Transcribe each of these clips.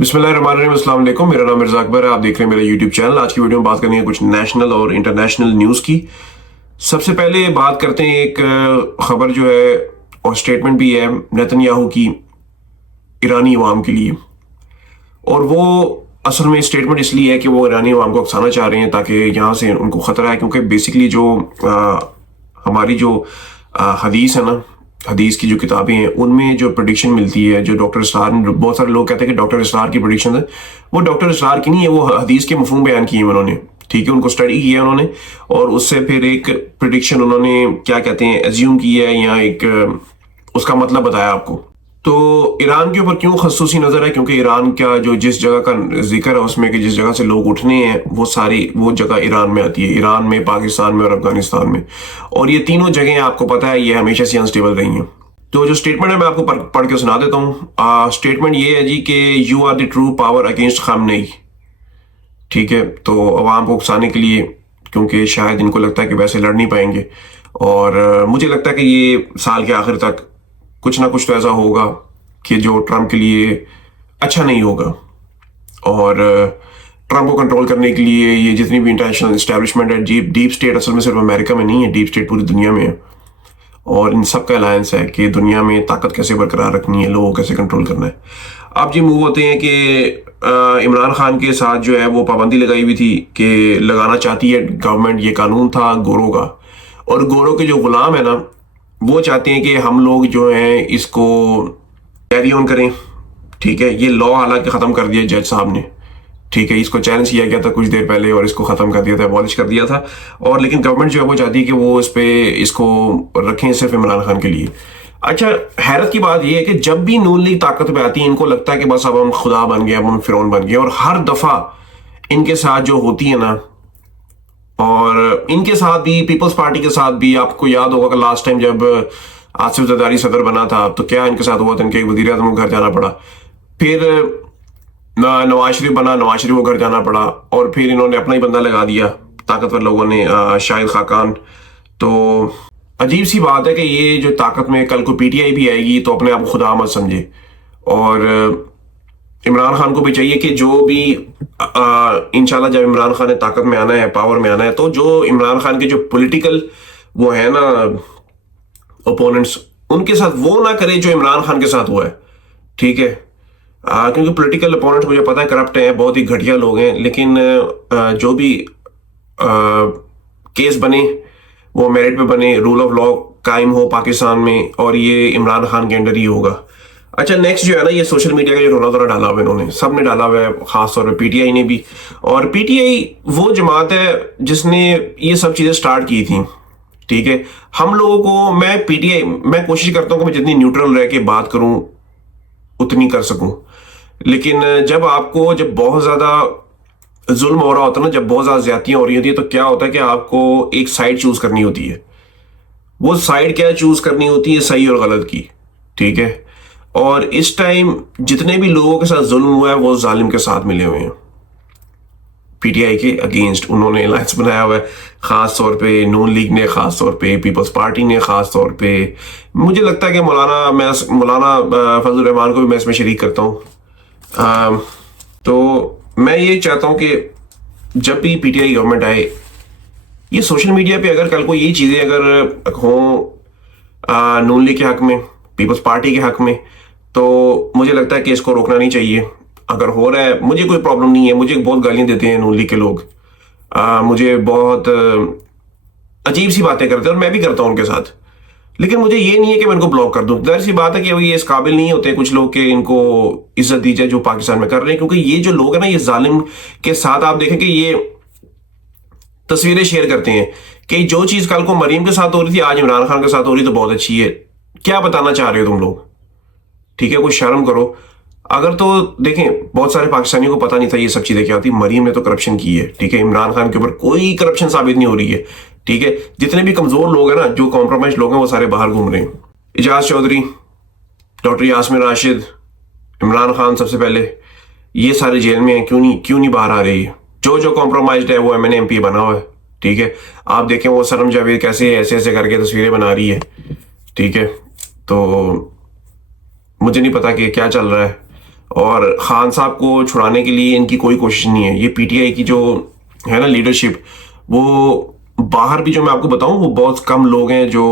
बिस्मिल्लाहिर्रहमानिर्रहीम, अस्सलाम वालेकुम। मेरा नाम मिर्जा अकबर है। आप देख रहे हैं मेरा यूट्यूब चैनल। आज की वीडियो में बात करनी है कुछ नेशनल और इंटरनेशनल न्यूज़ की। सबसे पहले बात करते हैं एक खबर जो है और स्टेटमेंट भी है नेतन्याहू की ईरानी अवाम के लिए। और वो असल में स्टेटमेंट इसलिए है कि वो ईरानी अवाम को उकसाना चाह रहे हैं ताकि यहाँ से उनको ख़तरा है, क्योंकि बेसिकली जो हमारी जो हदीस है ना, हदीस की जो किताबें हैं उनमें जो प्रेडिक्शन मिलती है, जो डॉक्टर इसरार ने, बहुत सारे लोग कहते हैं कि डॉक्टर इसरार की प्रेडिक्शन है, वो डॉक्टर इसरार की नहीं है, वो हदीस के मफहूम बयान किए हैं उन्होंने। ठीक है, उनको स्टडी किया उन्होंने और उससे फिर एक प्रेडिक्शन उन्होंने क्या कहते हैं एज्यूम की है या एक उसका मतलब बताया आपको। तो ईरान के ऊपर क्यों खसूसी नज़र है? क्योंकि ईरान का जो जिस जगह का जिक्र है उसमें कि जिस जगह से लोग उठने हैं वो जगह ईरान में आती है, ईरान में, पाकिस्तान में और अफगानिस्तान में। और ये तीनों जगह आपको पता है ये हमेशा से अनस्टेबल रही हैं। तो जो स्टेटमेंट है मैं आपको पढ़ के सुना देता हूँ। स्टेटमेंट ये है जी कि you are the true power against Khamenei. ठीक है, तो अवाम को उकसाने के लिए, क्योंकि शायद इनको लगता है कि वैसे लड़ नहीं पाएंगे। और मुझे लगता है कि ये साल के आखिर तक कुछ ना कुछ तो ऐसा होगा कि जो ट्रंप के लिए अच्छा नहीं होगा। और ट्रंप को कंट्रोल करने के लिए ये जितनी भी इंटरनेशनल इस्टेब्लिशमेंट है, डीप स्टेट असल में सिर्फ अमेरिका में नहीं है, डीप स्टेट पूरी दुनिया में है। और इन सब का अलायंस है कि दुनिया में ताकत कैसे बरकरार रखनी है, लोगों को कैसे कंट्रोल करना है। अब जी मूव होते हैं कि इमरान खान के साथ जो है वो पाबंदी लगाई हुई थी कि लगाना चाहती है गवर्नमेंट, ये कानून था गोरों का। और गोरों के जो गुलाम है ना, वो चाहते हैं कि हम लोग जो हैं इसको कैरी ऑन करें। ठीक है, ये लॉ हालांकि ख़त्म कर दिया जज साहब ने। ठीक है, इसको चैलेंज किया गया था कुछ देर पहले और इसको ख़त्म कर दिया था, अबॉलिश कर दिया था। और लेकिन गवर्नमेंट जो है वो चाहती है कि वो इस पे इसको रखें सिर्फ इमरान खान के लिए। अच्छा, हैरत की बात ये है कि जब भी नून लीग ताकत पे आती है इनको लगता है कि बस अब हम खुदा बन गए, अब हम फिरौन बन गए। और हर दफ़ा इनके साथ जो होती है ना, और इनके साथ भी पीपल्स पार्टी के साथ भी, आपको याद होगा कि लास्ट टाइम जब आसिफ जरदारी सदर बना था तो क्या इनके साथ हुआ था, इनके वजीर आज़म को घर जाना पड़ा। फिर नवाज शरीफ बना, नवाज शरीफ को घर जाना पड़ा। और फिर इन्होंने अपना ही बंदा लगा दिया ताकतवर लोगों ने, शाहिद खाकान। तो अजीब सी बात है कि ये जो ताकत में कल को पीटीआई भी आएगी तो अपने आप को खुदा मत समझे। और इमरान खान को भी चाहिए कि जो भी इंशाल्लाह जब इमरान खान ने ताकत में आना है, पावर में आना है, तो जो इमरान खान के जो पॉलिटिकल वो है ना ओपोनेंट्स, उनके साथ वो ना करे जो इमरान खान के साथ हुआ है। ठीक है, क्योंकि पॉलिटिकल ओपोनेंट्स मुझे पता है करप्ट हैं, बहुत ही घटिया लोग हैं। लेकिन जो भी केस बने वो मेरिट पे बने, रूल ऑफ लॉ कायम हो पाकिस्तान में, और ये इमरान खान के अंडर ही होगा। अच्छा, नेक्स्ट जो है ना, ये सोशल मीडिया का जो रोना धोना डाला हुआ है इन्होंने, सब ने डाला हुआ है, खास तौर पे पीटीआई ने भी। और पीटीआई वो जमात है जिसने ये सब चीज़ें स्टार्ट की थी। ठीक है, हम लोगों को, मैं कोशिश करता हूँ कि मैं जितनी न्यूट्रल रह के बात करूँ उतनी कर सकूँ। लेकिन जब बहुत ज़्यादा जुल्म हो रहा होता है ना, जब बहुत ज़्यादा ज्यादतियाँ हो रही होती है, तो क्या होता है कि आपको एक साइड चूज करनी होती है। वो साइड क्या चूज करनी होती है? सही और गलत की। ठीक है, और इस टाइम जितने भी लोगों के साथ जुल्म हुआ है वो जालिम के साथ मिले हुए हैं, पीटीआई के अगेंस्ट उन्होंने अलायंस बनाया हुआ है। खास तौर पे नून लीग ने, खास तौर पे पीपल्स पार्टी ने, खास तौर पे मुझे लगता है कि मौलाना फजल रहमान को भी मैं इसमें शरीक करता हूँ। तो मैं ये चाहता हूँ कि जब भी पीटीआई गवर्नमेंट आए, ये सोशल मीडिया पे अगर कल को ये चीज़ें अगर हों नून लीग के हक में, पीपल्स पार्टी के हक में, तो मुझे लगता है कि इसको रोकना नहीं चाहिए। अगर हो रहा है, मुझे कोई प्रॉब्लम नहीं है, मुझे बहुत गालियां देते हैं नून लीग के लोग, मुझे बहुत अजीब सी बातें करते हैं और मैं भी करता हूँ उनके साथ। लेकिन मुझे ये नहीं है कि मैं इनको ब्लॉक कर दूं। जाहिर सी बात है कि ये इस काबिल नहीं होते कुछ लोग कि इनको इज्जत दी जाए जो पाकिस्तान में कर रहे हैं, क्योंकि ये जो लोग हैं ना, ये जालिम के साथ आप देखें कि ये तस्वीरें शेयर करते हैं कि जो चीज़ कल को मरीम के साथ हो रही थी आज इमरान खान के साथ हो रही तो बहुत अच्छी है। क्या बताना चाह रहे हो तुम लोग? ठीक है, कोई शर्म करो। अगर तो देखें, बहुत सारे पाकिस्तानियों को पता नहीं था ये सब चीज़ें क्या होती। मरीम ने तो करप्शन की है, ठीक है, इमरान खान के ऊपर कोई करप्शन साबित नहीं हो रही है। ठीक है, जितने भी कमज़ोर लोग हैं ना, जो कॉम्प्रोमाइज लोग हैं, वो सारे बाहर घूम रहे हैं। एजाज चौधरी, डॉक्टर यास्मीन राशिद, इमरान खान सबसे पहले, ये सारे जेल में हैं। क्यों नहीं बाहर आ रही है? जो कॉम्प्रोमाइज है वो MNA MP बना हुआ है। ठीक है, आप देखें वो सरम जावेद कैसे ऐसे करके तस्वीरें बना रही है। ठीक है, तो मुझे नहीं पता कि क्या चल रहा है। اور خان صاحب کو چھڑانے کے لیے ان کی کوئی کوشش نہیں ہے. یہ پی ٹی آئی کی جو ہے نا لیڈرشپ، وہ باہر بھی جو میں آپ کو بتاؤں وہ بہت کم لوگ ہیں جو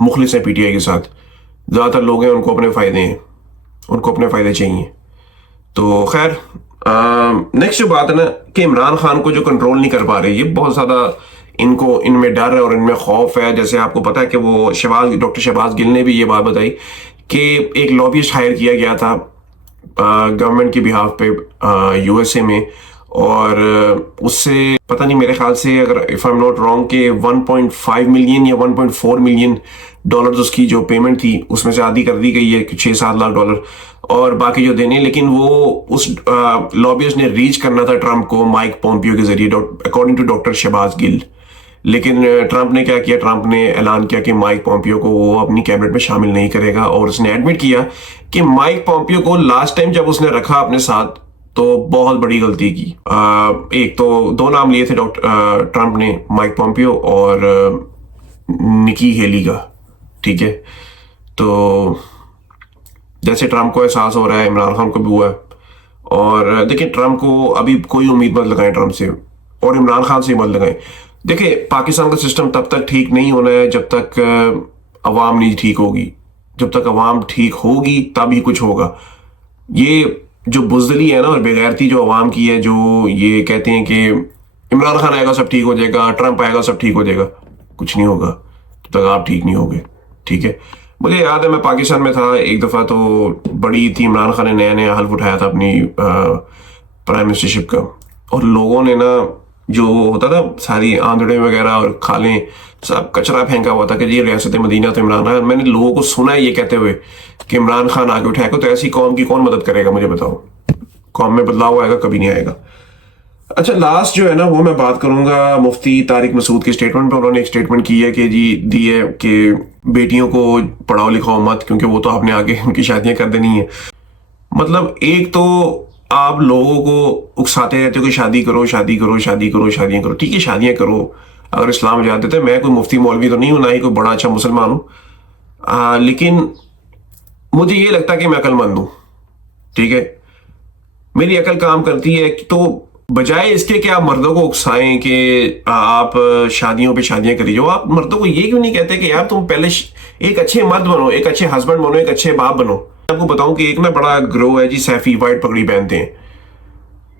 مخلص ہیں پی ٹی آئی کے ساتھ. زیادہ تر لوگ ہیں ان کو اپنے فائدے ہیں، ان کو اپنے فائدے چاہیے. تو خیر نیکسٹ جو بات ہے نا کہ عمران خان کو جو کنٹرول نہیں کر پا رہے، یہ بہت زیادہ ان میں ڈر ہے اور ان میں خوف ہے. جیسے آپ کو پتا ہے کہ وہ ڈاکٹر شہباز گل نے بھی یہ بات بتائی کہ ایک لابیسٹ ہائر کیا گیا تھا گورنمنٹ کے بہاف پہ یو ایس اے میں، اور اس سے پتہ نہیں، میرے خیال سے اگر if I am not wrong کہ 1.5 ملین یا 1.4 ملین ڈالرز اس کی جو پیمنٹ تھی اس میں سے آدھی کر دی گئی ہے، 6-7 لاکھ ڈالر اور باقی جو دینے. لیکن وہ اس لابیسٹ نے ریچ کرنا تھا ٹرمپ کو مائک پومپیو کے ذریعے اکارڈنگ ٹو ڈاکٹر شہباز گل. لیکن ٹرمپ نے کیا کیا، ٹرمپ نے اعلان کیا کہ مائک پومپیو کو وہ اپنی کیبنٹ میں شامل نہیں کرے گا. اور اس نے ایڈمٹ کیا کہ مائک پومپیو کو لاسٹ ٹائم جب اس نے رکھا اپنے ساتھ تو بہت بڑی غلطی کی. ایک تو 2 نام لیے تھے ٹرمپ نے، مائک پومپیو اور نکی ہیلی کا. ٹھیک ہے، تو جیسے ٹرمپ کو احساس ہو رہا ہے عمران خان کو بھی ہوا ہے. اور دیکھیں ٹرمپ کو ابھی کوئی امید مت لگائیں ٹرمپ سے، اور عمران خان سے مت لگائیں. دیکھیں پاکستان کا سسٹم تب تک ٹھیک نہیں ہونا ہے جب تک عوام نہیں ٹھیک ہوگی. جب تک عوام ٹھیک ہوگی تب ہی کچھ ہوگا. یہ جو بزدلی ہے نا اور بےغیرتی جو عوام کی ہے، جو یہ کہتے ہیں کہ عمران خان آئے گا سب ٹھیک ہو جائے گا، ٹرمپ آئے گا سب ٹھیک ہو جائے گا، کچھ نہیں ہوگا جب تک آپ ٹھیک نہیں ہوگے. ٹھیک ہے، مجھے یاد ہے میں پاکستان میں تھا ایک دفعہ، تو بڑی تھی عمران خان نے نیا حلف اٹھایا تھا اپنی پرائم منسٹرشپ کا، اور لوگوں نے نا جو ہوتا تھا ساری آندڑے وغیرہ اور کھالیں سب کچرا پھینکا ہوا تھا کہ یہ ریاست مدینہ تو عمران خان. میں نے لوگوں کو سنا ہے یہ کہتے ہوئے کہ عمران خان آگے اٹھائے گا، تو ایسی قوم کی کون مدد کرے گا؟ مجھے بتاؤ. قوم میں بدلاؤ آئے گا؟ کبھی نہیں آئے گا. اچھا لاسٹ جو ہے نا وہ میں بات کروں گا مفتی طارق مسعود کے اسٹیٹمنٹ پہ. انہوں نے ایک اسٹیٹمنٹ کی ہے کہ دی ہے کہ بیٹیوں کو پڑھاؤ لکھاؤ مت، کیونکہ وہ تو آپ نے آگے ان کی شادیاں کر دینی ہیں. مطلب ایک تو آپ لوگوں کو اکساتے رہتے ہو کہ شادی کرو شادی کرو شادی کرو شادیاں کرو. ٹھیک ہے شادیاں کرو اگر اسلام اجازت دیتا ہے. میں کوئی مفتی مولوی تو نہیں ہوں، نہ ہی کوئی بڑا اچھا مسلمان ہوں، لیکن مجھے یہ لگتا ہے کہ میں عقل مند ہوں. ٹھیک ہے، میری عقل کام کرتی ہے. تو بجائے اس کے کہ آپ مردوں کو اکسائیں کہ آپ شادیوں پہ شادیاں کری جاؤ، آپ مردوں کو یہ کیوں نہیں کہتے کہ یار تم پہلے ایک اچھے مرد بنو، ایک اچھے ہسبینڈ بنو، ایک اچھے باپ بنو. آپ کو بتاؤں کہ ایک نا بڑا گروہ ہے جی سیفی، وائٹ پگڑی پہنتے ہیں.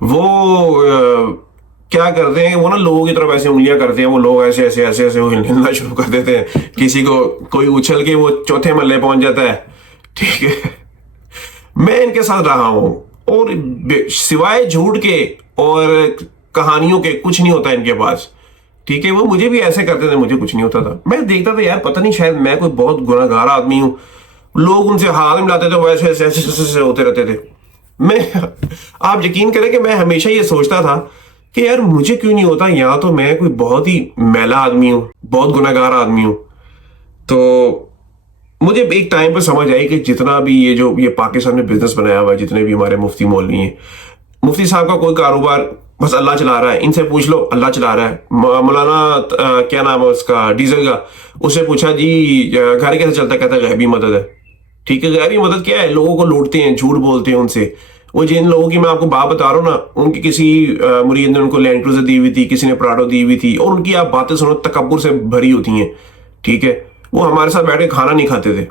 وہ کیا کرتے ہیں، وہ نا لوگوں کی طرف ایسے انگلیاں کرتے ہیں، وہ لوگ ایسے ایسے ایسے ایسے ہلنا شروع کر دیتے ہیں. کسی کو کوئی اچھل کے وہ چوتھے محلے پہنچ جاتا ہے. ٹھیک ہے، میں ان کے ساتھ رہا ہوں اور سوائے جھوٹ کے اور کہانیوں کے کچھ نہیں ہوتا ان کے پاس. ٹھیک ہے، وہ مجھے بھی ایسے کرتے تھے، مجھے کچھ نہیں ہوتا تھا. میں دیکھتا تھا یار پتہ نہیں شاید میں کوئی بہت گناہ گار آدمی ہوں. لوگ ان سے ہاتھ ملاتے تھے، وہ ایسے ایسے ایسے ایسے ہوتے رہتے تھے. آپ یقین کریں کہ میں ہمیشہ یہ سوچتا تھا کہ یار مجھے کیوں نہیں ہوتا، یا تو میں کوئی بہت ہی میلا آدمی ہوں، بہت گناہ گار آدمی ہوں. تو مجھے ایک ٹائم پہ سمجھ آئی کہ جتنا بھی یہ پاکستان میں بزنس بنایا ہوا ہے، جتنے بھی ہمارے مفتی مولوی ہیں، مفتی صاحب کا کوئی کاروبار بس اللہ چلا رہا ہے. ان سے پوچھ لو اللہ چلا رہا ہے. مولانا کیا نام ہے اس کا، ڈیزل کا، اس سے پوچھا جی گھر کیسے چلتا ہے، کہتا ہے غیبی مدد ہے. ٹھیک ہے، غیبی مدد کیا ہے؟ لوگوں کو لوٹتے ہیں، جھوٹ بولتے ہیں ان سے. وہ جن لوگوں کی میں آپ کو بات بتا رہا ہوں نا، ان کی کسی مرید نے ان کو لینڈ کروزر دی ہوئی تھی، کسی نے پراڈو دی ہوئی تھی، اور ان کی آپ باتیں سنو تکبر سے بھری ہوتی ہیں. ٹھیک ہے، وہ ہمارے ساتھ بیٹھ کے کھانا نہیں کھاتے تھے.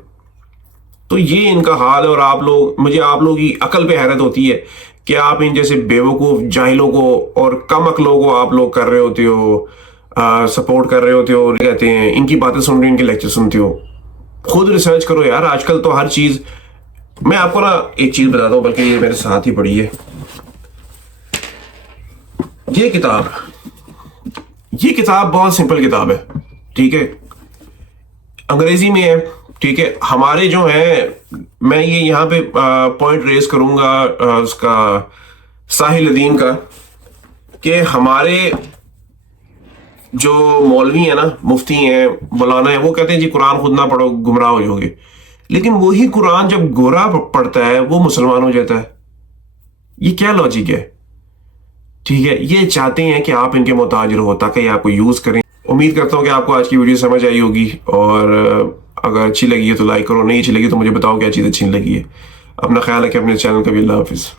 تو یہ ان کا حال ہے. اور مجھے آپ لوگوں کی عقل پہ حیرت ہوتی ہے کہ آپ ان جیسے بیوقوف جاہلوں کو اور کم عقلوں کو آپ لوگ کر رہے ہوتے ہو، سپورٹ کر رہے ہوتے ہو، کہتے ہیں ان کی باتیں سن رہے ہو، ان کے لیکچر سنتے ہو. خود ریسرچ کرو یار. آج کل تو ہر چیز، میں آپ کو نا ایک چیز بتاتا ہوں، بلکہ یہ میرے ساتھ ہی پڑھی ہے یہ کتاب بہت سمپل کتاب ہے. ٹھیک ہے، انگریزی میں ہے. ٹھیک ہے، ہمارے جو ہیں، میں یہ یہاں پہ پوائنٹ ریز کروں گا اس کا ساحل ادیم کا، کہ ہمارے جو مولوی ہیں نا، مفتی ہیں، مولانا ہیں، وہ کہتے ہیں جی قرآن خود نہ پڑھو گمراہ ہو جاؤ گے. لیکن وہی قرآن جب گورا پڑھتا ہے وہ مسلمان ہو جاتا ہے. یہ کیا لاجک ہے؟ ٹھیک ہے، یہ چاہتے ہیں کہ آپ ان کے محتاج رہو تاکہ یہ آپ کو یوز کریں. امید کرتا ہوں کہ آپ کو آج کی ویڈیو سمجھ آئی ہوگی، اور اگر اچھی لگی ہے تو لائک کرو، نہیں اچھی لگی تو مجھے بتاؤ کیا چیز اچھی لگی ہے. اپنا خیال رکھیں، اپنے چینل کا بھی. اللہ حافظ.